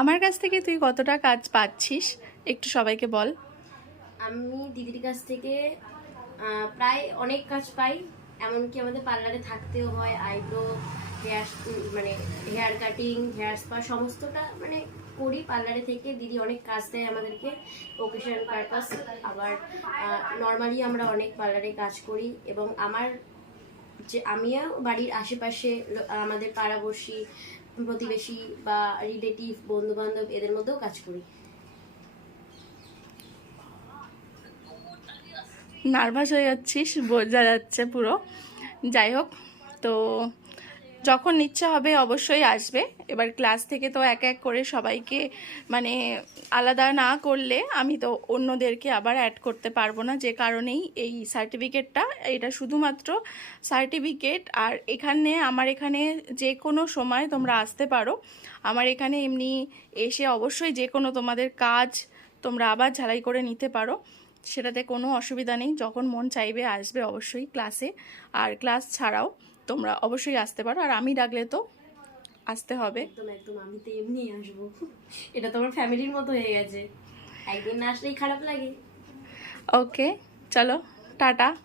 আমার কাছ থেকে তুই কতটা কাজ পাচ্ছিস? একটু সবাইকে বল। আমি দিদির কাছ থেকে প্রায় অনেক কাজ পাই। এমনকি আমাদের পার্লারে থাকতেও হয় আইব্রো, হেয়ার মানে হেয়ার কাটিং, হেয়ার স্পা সমস্তটা মানে করি। পার্লারে থেকে দিদি অনেক কাজ দেয় আমাদেরকে ওকেশন পারপাস আবার নর্মালি আমরা অনেক পার্লারে কাজ করি এবং আমার যে আমিও বাড়ির আশেপাশে আমাদের পাড়াপড়শি প্রতিবেশী বা রিলেটিভ বন্ধু বান্ধব এদের মধ্যেও কাজ করি। নার্ভাস হয়ে যাচ্ছিস, বোঝা যাচ্ছে পুরো। যাই হোক, তো যখন ইচ্ছা হবে অবশ্যই আসবে। এবার ক্লাস থেকে তো এক এক করে সবাইকে মানে আলাদা না করলে আমি তো অন্যদেরকে আবার অ্যাড করতে পারব না। যে কারণেই এই সার্টিফিকেটটা এটা শুধুমাত্র সার্টিফিকেট আর এখানে, আমার এখানে যে কোনো সময় তোমরা আসতে পারো। আমার এখানে এমনি এসে অবশ্যই যে কোনো তোমাদের কাজ তোমরা আবার ঝালাই করে নিতে পারো। সেটাতে কোনো অসুবিধা নেই। যখন মন চাইবে আসবে অবশ্যই ক্লাসে আর ক্লাস ছাড়াও তোমরা অবশ্যই আসতে পারো। আর আমি ডাকলে তো আসতে হবে। একদম একদম আমি তো এমনি আসব। এটা তোমার ফ্যামিলির মতো হয়ে গেছে। একদিন না আসলেই খারাপ লাগে। ওকে চলো টাটা।